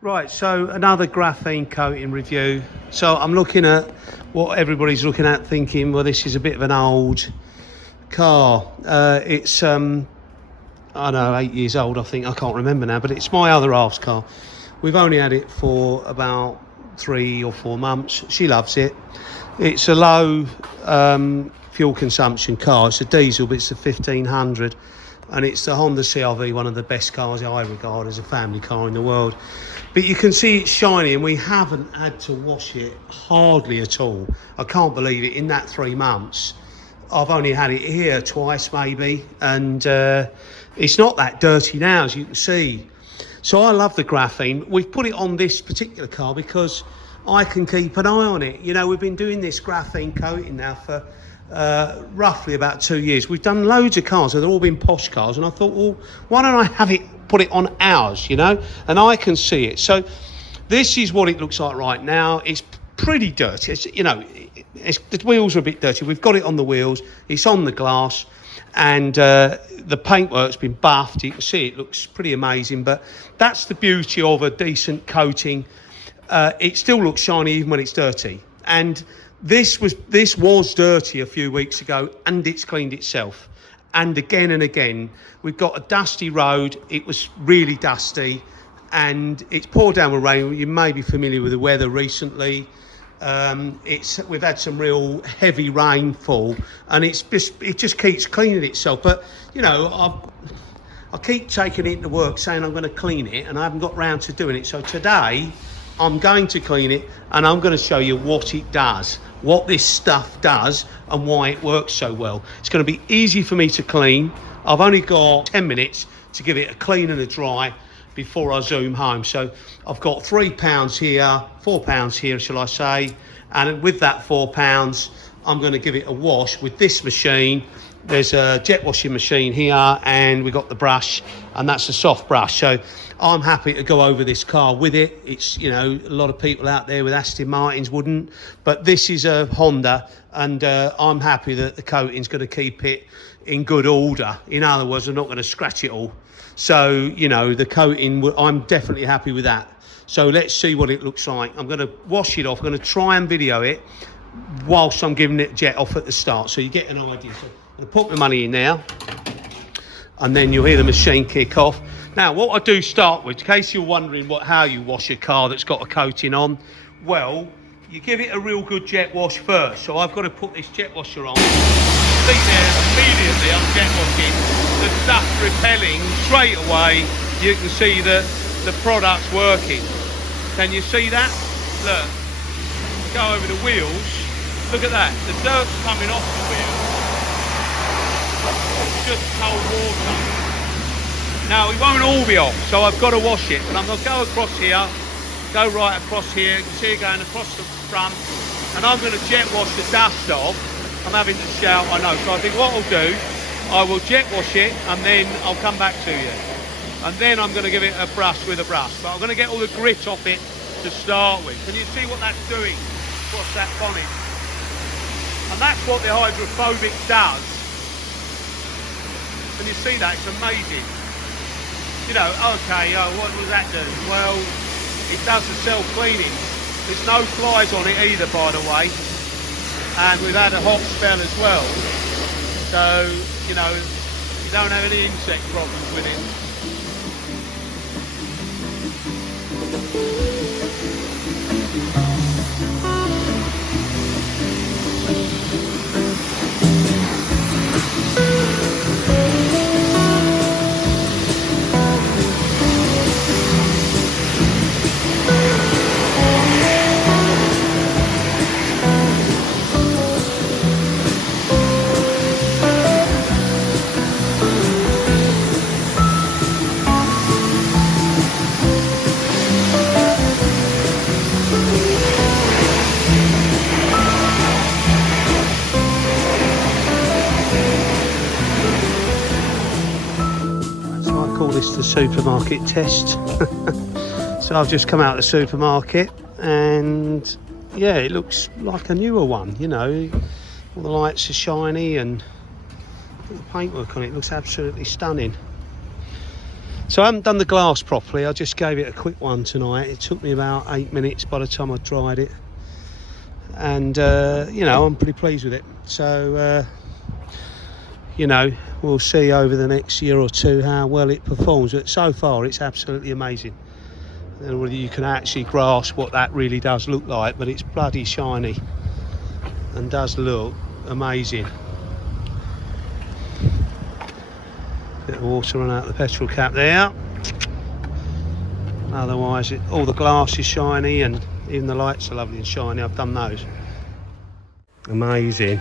Right, so another graphene coating review. So I'm looking at what everybody's looking at thinking, well, this is a bit of an old car. It's, I don't know, 8 years old, I think. I can't remember now, but it's my other half's car. We've only had it for about 3 or 4 months. She loves it. It's a low fuel consumption car. It's a diesel, but it's a 1500. And it's the Honda CR-V, one of the best cars I regard as a family car in the world. But you can see it's shiny, and we haven't had to wash it hardly at all. I can't believe it. In that 3 months, I've only had it here twice maybe, and it's not that dirty now, as you can see. So I love the graphene. We've put it on this particular car because I can keep an eye on it. You know, we've been doing this graphene coating now for roughly about 2 years. We've done loads of cars, and they've all been posh cars, and I thought, well, why don't I have it, put it on ours, you know, and I can see it. So this is what it looks like right now. It's pretty dirty. It's, you know, the wheels are a bit dirty. We've got it on the wheels, it's on the glass, and the paintwork's been buffed. You can see it looks pretty amazing, but that's the beauty of a decent coating. It still looks shiny even when it's dirty, and this was dirty a few weeks ago, and it's cleaned itself. And again, we've got a dusty road. It was really dusty, and it's poured down with rain. You may be familiar with the weather recently. We've had some real heavy rainfall, and it just keeps cleaning itself. But you know, I keep taking it to work saying I'm going to clean it, and I haven't got round to doing it. So today I'm going to clean it, and I'm going to show you what it does, what this stuff does, and why it works so well. It's going to be easy for me to clean. I've only got 10 minutes to give it a clean and a dry before I zoom home. So I've got £3 here, £4 here, shall I say, and with that £4, I'm going to give it a wash with this machine. There's a jet washing machine here, and we've got the brush, and that's a soft brush. So I'm happy to go over this car with it. It's, you know, a lot of people out there with Aston Martins wouldn't, but this is a Honda, and I'm happy that the coating's going to keep it in good order. In other words, I'm not going to scratch it all. So, you know, the coating, I'm definitely happy with that. So let's see what it looks like. I'm going to wash it off. I'm going to try and video it whilst I'm giving it jet off at the start, so you get an idea. So I'm going to put my money in now, and then you'll hear the machine kick off. Now, what I do start with, in case you're wondering how you wash a car that's got a coating on, well, you give it a real good jet wash first. So I've got to put this jet washer on. See there, immediately I'm jet washing, the stuff repelling straight away. You can see that the product's working. Can you see that? Look, go over the wheels. Look at that, the dirt's coming off the wheels. It's just cold water. Now, it won't all be off, so I've got to wash it. But I'm going to go across here, go right across here. You can see it going across the front. And I'm going to jet wash the dust off. I'm having to shout, I know. So I think what I'll do, I will jet wash it, and then I'll come back to you. And then I'm going to give it a brush with a brush. But I'm going to get all the grit off it to start with. Can you see what that's doing? What's that bonnet? And that's what the hydrophobic does. Can you see that? It's amazing. You know, okay, what does that do? Well, it does the self-cleaning. There's no flies on it either, by the way. And we've had a hot spell as well. So, you know, you don't have any insect problems with it. This the supermarket test. So I've just come out of the supermarket, and yeah, it looks like a newer one, you know, all the lights are shiny and the paintwork on it looks absolutely stunning. So I haven't done the glass properly. I just gave it a quick one tonight. It took me about 8 minutes by the time I dried it, and you know, I'm pretty pleased with it. So you know, we'll see over the next year or two how well it performs, but so far it's absolutely amazing. I don't know whether you can actually grasp what that really does look like, but it's bloody shiny and does look amazing. Bit of water run out the petrol cap there. Otherwise all the glass is shiny, and even the lights are lovely and shiny. I've done those. Amazing.